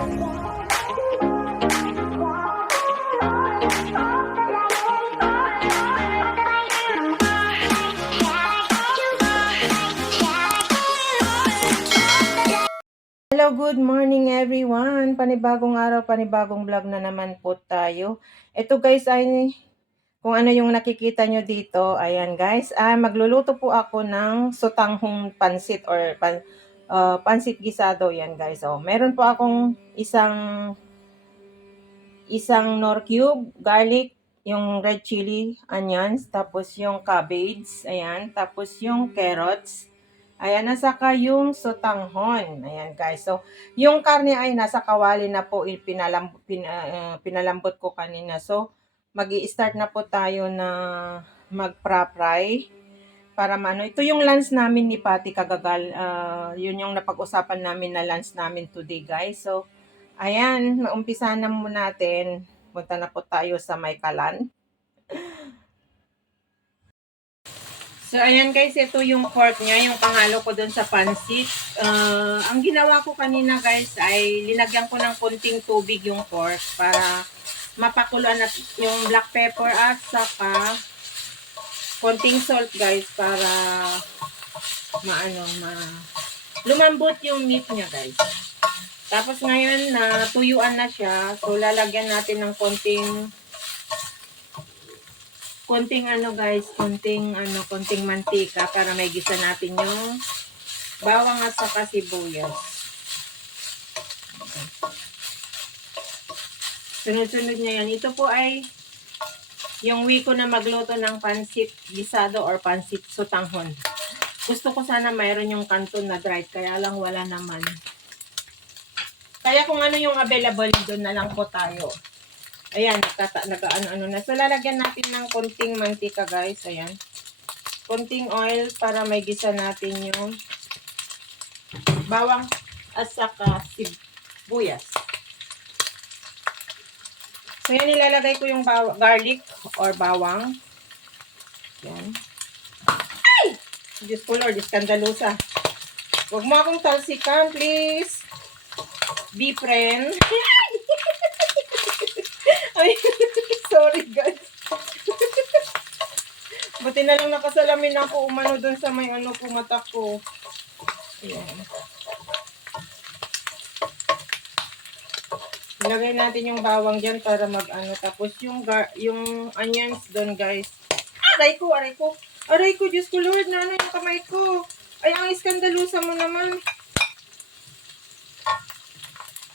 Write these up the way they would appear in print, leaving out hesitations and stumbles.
Hello, good morning everyone. Panibagong araw, panibagong vlog na naman po tayo. Ito guys ay kung ano yung nakikita nyo dito. Ayan guys, magluluto po ako ng sotanghong pansit or pansit gisado. Yan guys. So, meron po akong isang nor cube, garlic, yung red chili, onions, tapos yung cabbage, ayan, tapos yung carrots. Ayan, nasaka yung sotanghon. Ayan, guys. So, yung karne ay nasa kawali na po. Pinalambot ko kanina. So, mag-i-start na po tayo na mag-fry para maano. Ito yung lunch namin ni Patty kagagal. Yun yung napag-usapan namin na lunch namin today, guys. So, ayan, maumpisa na muna natin. Punta na po tayo sa Maykalan. So, ayan guys, ito yung pork niya, yung panghalo ko dun sa pansit. Ang ginawa ko kanina guys ay linagyan ko ng konting tubig yung pork para mapakuluan at yung black pepper at saka konting salt guys para lumambot yung meat niya guys. Tapos ngayon na tuyuan na siya, so lalagyan natin ng konting konting mantika para may gisa natin yung bawang at saka sibuyas. Sunod-sunod niya yan. Ito po ay yung way ko na magluto ng pansit gisado or pansit sotanghon. Gusto ko sana mayroon yung kanton na dried, kaya lang wala naman. Kaya kung ano yung available, doon na lang po tayo. Ayan, nag-ano na. So, lalagyan natin ng konting mantika, guys. Ayan. Konting oil para may gisa natin yung bawang at saka sibuyas. So, yan, nilalagay ko yung garlic or bawang. Ayan. Ay! Diyos ko, Lord, iskandalusa. Huwag mo akong talsikan, please. Be friend. Ay, sorry guys. Buti na lang nakasalamin ako umano dun sa may mata ko. Ayan. Ilagay natin yung bawang dyan para tapos yung onions dun guys. Aray ko, Diyos ko Lord, na yung kamay ko. Ay, ang iskandalusa mo naman.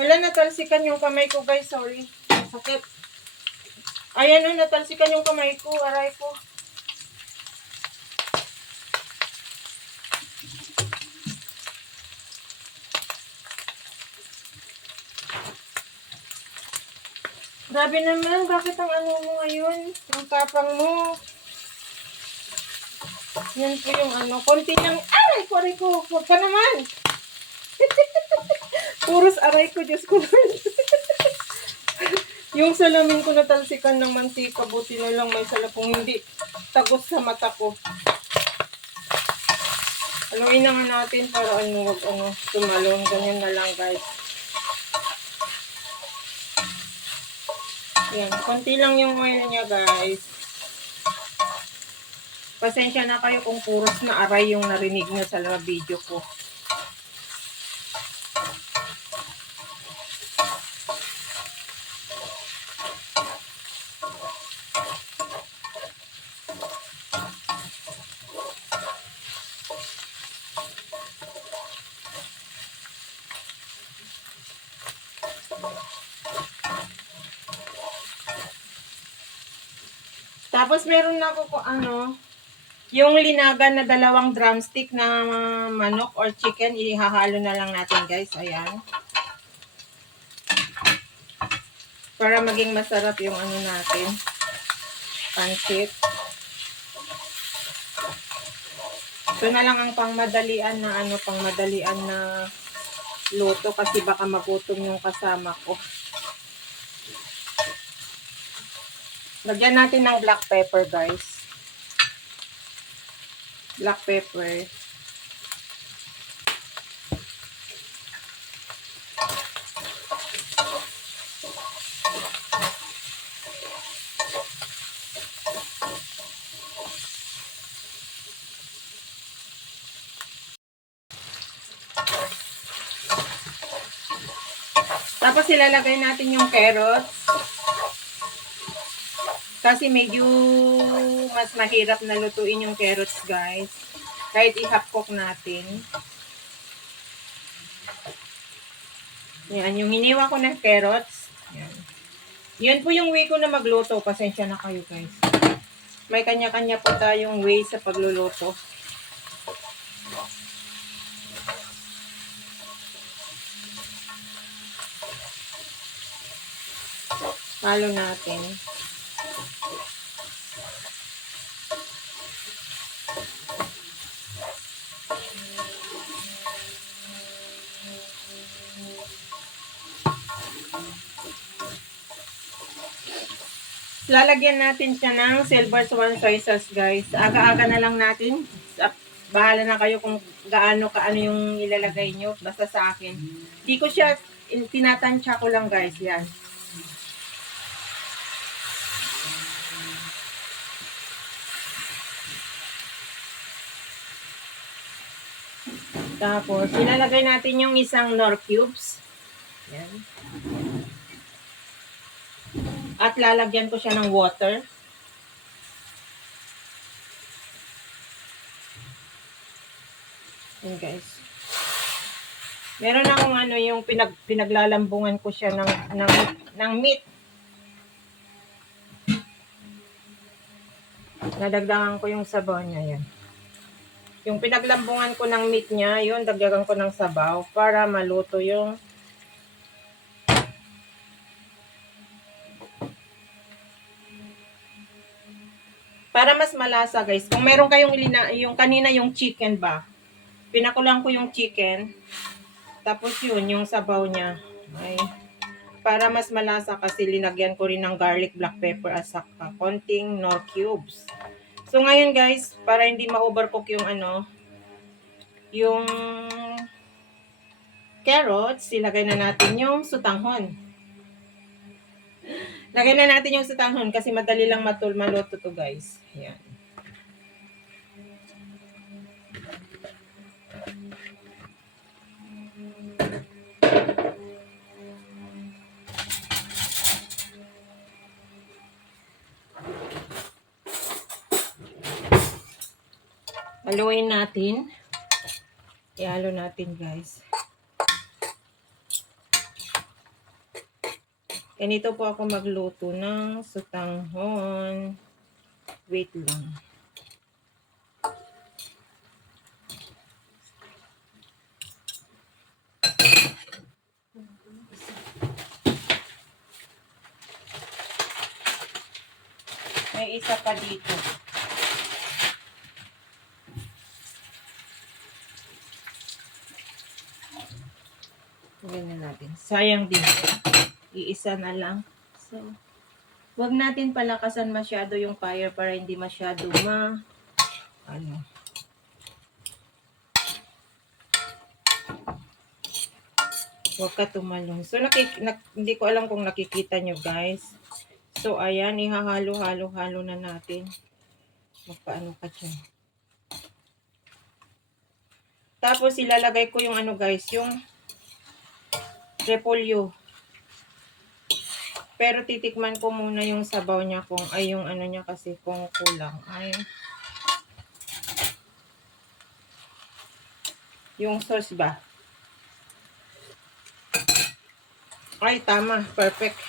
Wala, natalsikan yung kamay ko guys, sorry. Sakit. Ayan o, natalsikan yung kamay ko. Aray ko. Grabe naman. Bakit ang mo ngayon? Ang tapang mo. Yan po yung konti lang. Aray ko. Huwag ka naman. Puros aray ko, Diyos ko. Yung salamin ko natalsikan ng mantika, buti na lang may salapong hindi tagos sa mata ko. Haluin na nga natin para wag tumalon. Ganyan na lang guys. Yan, konti lang yung oil niya guys. Pasensya na kayo kung puros na aray yung narinig nyo sa video ko. Tapos meron na ako yung linagan na 2 drumstick na manok or chicken, ihahalo na lang natin guys. Ayan. Para maging masarap yung natin. Pansit. Ito na lang ang pangmadalian na luto kasi baka magutom yung kasama ko. Lagyan natin ng black pepper guys. Black pepper. Tapos ilalagay natin yung carrots. Kasi medyo mas mahirap na lutuin yung carrots, guys. Kahit i-half cook natin. Yan, yung hiniwa ko ng carrots. Yan. Yan po yung way ko na magluto. Pasensya na kayo, guys. May kanya-kanya po tayong way sa pagluluto. Halo natin. Lalagyan natin siya ng silver swan soy sauce, guys. Aga-aga na lang natin. Bahala na kayo kung kaano yung ilalagay nyo. Basta sa akin. Di ko siya, tinatansya ko lang, guys. Yan. Tapos, ilalagay natin yung isang nor cubes. Yan. At lalagyan ko siya ng water. Yan, guys. Meron akong yung pinaglalambungan ko siya ng meat. Nadagdagan ko yung sabaw niya, yan. Yung pinaglambungan ko ng meat niya, yun, dagdagan ko ng sabaw para maluto yung para mas malasa, guys. Kung meron kayong yung kanina yung chicken ba, pinakulang ko yung chicken, tapos yun, yung sabaw niya, ay, para mas malasa kasi linagyan ko rin ng garlic, black pepper, at saka konting nor cubes. So ngayon, guys, para hindi ma-overcook yung yung carrots, ilagay na natin yung sutanghon. Lagay na natin yung sutanghon kasi madali lang maluto to, guys. Ayan. Haluin natin. Ihalo natin, guys. Ganito po ako magluto ng sutanghon. Wait lang. May isa pa dito. Ganyan natin. Sayang din. Iisa na lang. So, wag natin palakasan masyado yung fire para hindi masyado wag ka tumalon. So, hindi ko alam kung nakikita nyo, guys. So, ayan, ihahalo-halo-halo na natin. Magpaano ka dyan. Tapos, ilalagay ko yung guys, yung repolyo. Pero titikman ko muna yung sabaw niya kung ay yung niya kasi kung kulang ay yung sauce ba. Ay tama, perfect.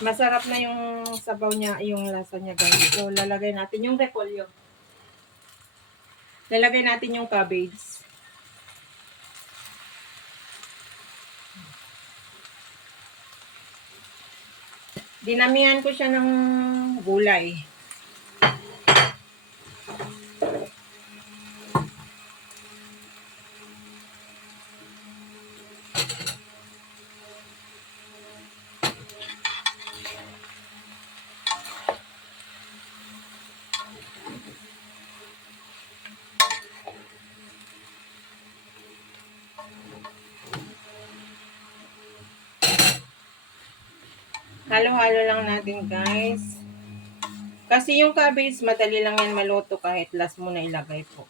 Masarap na yung sabaw niya, yung lasa niya, guys. So lalagay natin yung repolyo. Lalagay natin yung cabbage. Dinamihan ko siya ng gulay. Halo-halo lang natin, guys. Kasi yung cabbage, madali lang yan maluto kahit last mo na ilagay po.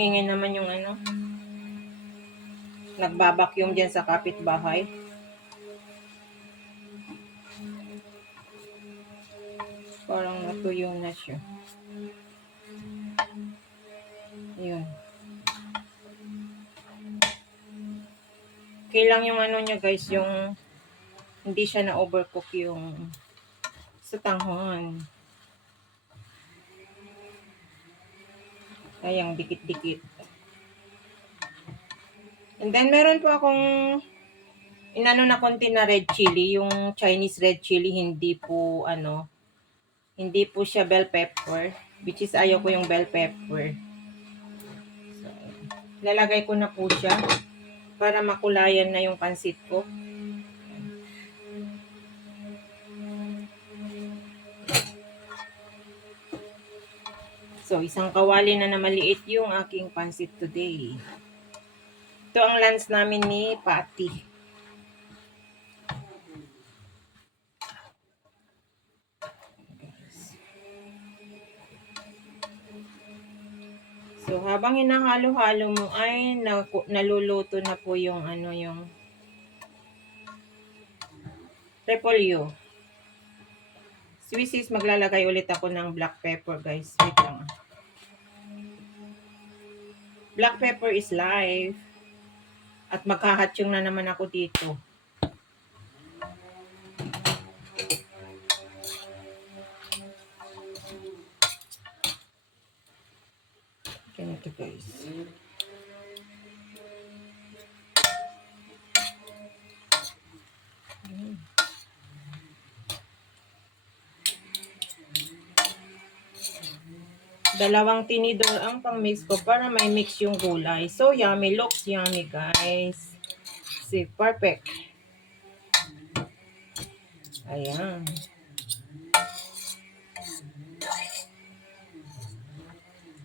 ang ingay naman yung ano. Nagbabacuum dyan sa kapitbahay. Parang natuyo na siya. Yun. Okay lang yung ano niya guys, yung hindi siya na-overcook yung sutanghon. Ayang dikit-dikit. And then meron po akong inano na konti na red chili, yung Chinese red chili, hindi po siya bell pepper, which is ayaw ko yung bell pepper. So, lalagay ko na po siya para makulayan na yung pansit ko. So, isang kawali na maliit yung aking pansit today. Ito ang lunch namin ni Patty. So, habang hinahalo-halo mo ay naluluto na po yung yung repolyo. Swiss, maglalagay ulit ako ng black pepper, guys. Wait lang. Black pepper is life. At magkahatsyong na naman ako dito. Ganito, guys. Dalawang tinidor ang pang-mix ko para may mix yung gulay. So, yummy. Looks yummy, guys. See, perfect. Ayan.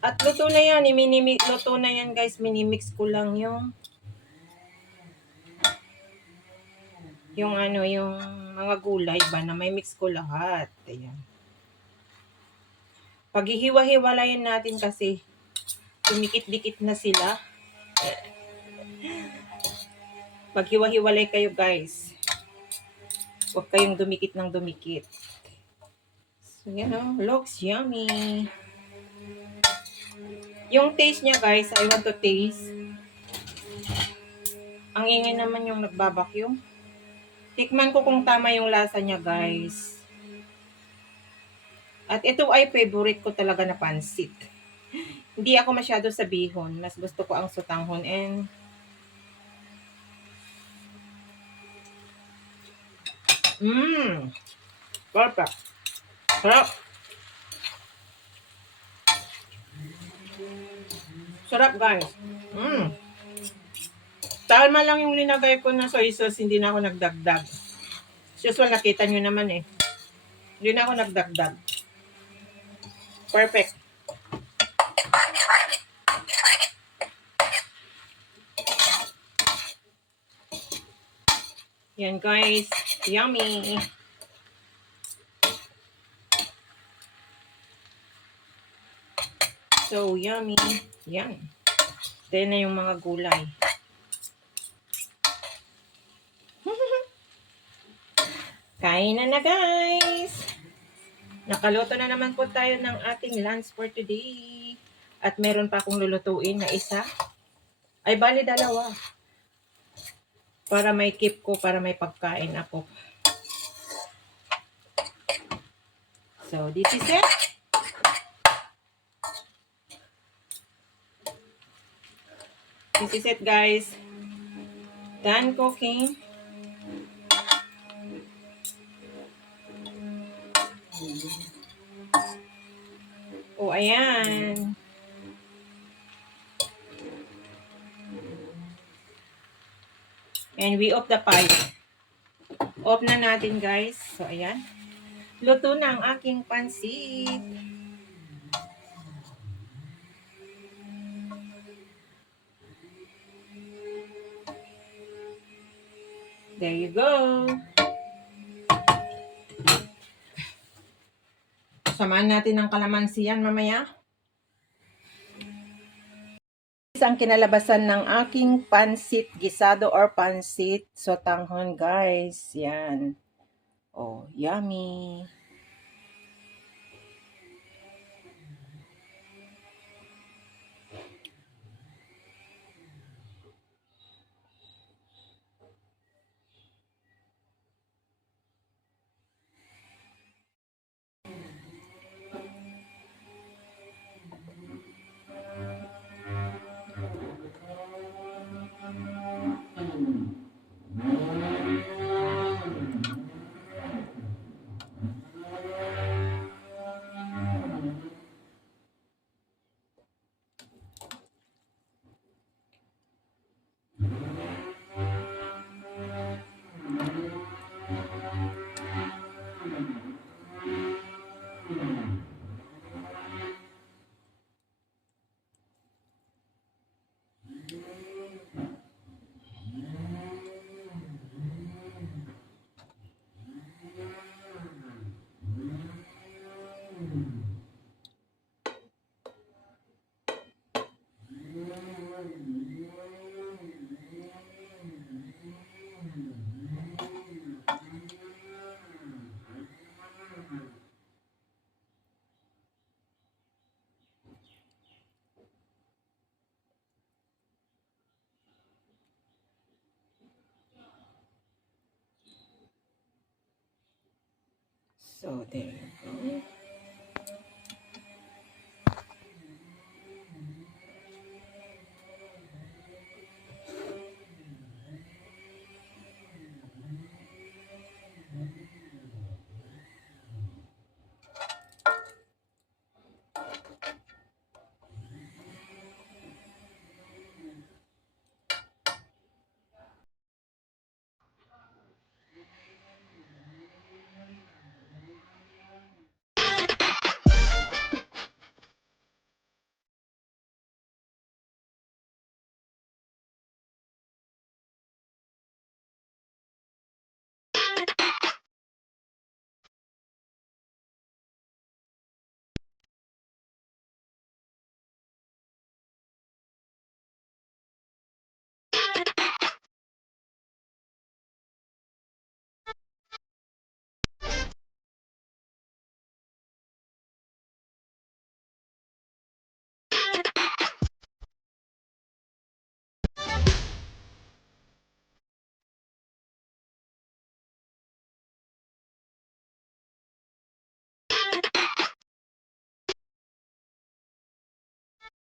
At luto na yan. Luto na yan, guys. Minimix ko lang yung yung mga gulay ba na may mix ko lahat. Ayan. Paghihiwa-hiwalayin natin kasi dumikit-dikit na sila. Paghiwa-hiwalay kayo, guys. Huwag kayong dumikit ng dumikit. So, yan o. Looks yummy. Yung taste niya, guys, I want to taste. Ang ingay naman yung nagbabacuum. Tikman ko kung tama yung lasa niya, guys. At ito ay favorite ko talaga na pansit. Hindi ako masyado sa bihon. Mas gusto ko ang sutanghon and perfect. Sarap. Sarap, guys. Tama lang yung linagay ko na soy sauce, hindi na ako nagdagdag. Usual, nakita nyo naman eh. Hindi na ako nagdagdag. Perfect. Yan, guys. Yummy. So, yummy. Yan. Then na yung mga gulay. Kain na guys! Nakaluto na naman po tayo ng ating lunch for today. At meron pa akong lulutuin na isa. Ay, bali dalawa. Para may keep ko, para may pagkain ako. So, this is it. This is it, guys. Done cooking. Oh, ayan. And we off the pipe. Off na natin, guys. So, ayan. Luto na ang aking pansit. There you go. Samahan natin ng kalamansi yan mamaya. ang kinalabasan ng aking pansit gisado or pansit sotanghon, guys. Yan. Oh, yummy. So, there you go.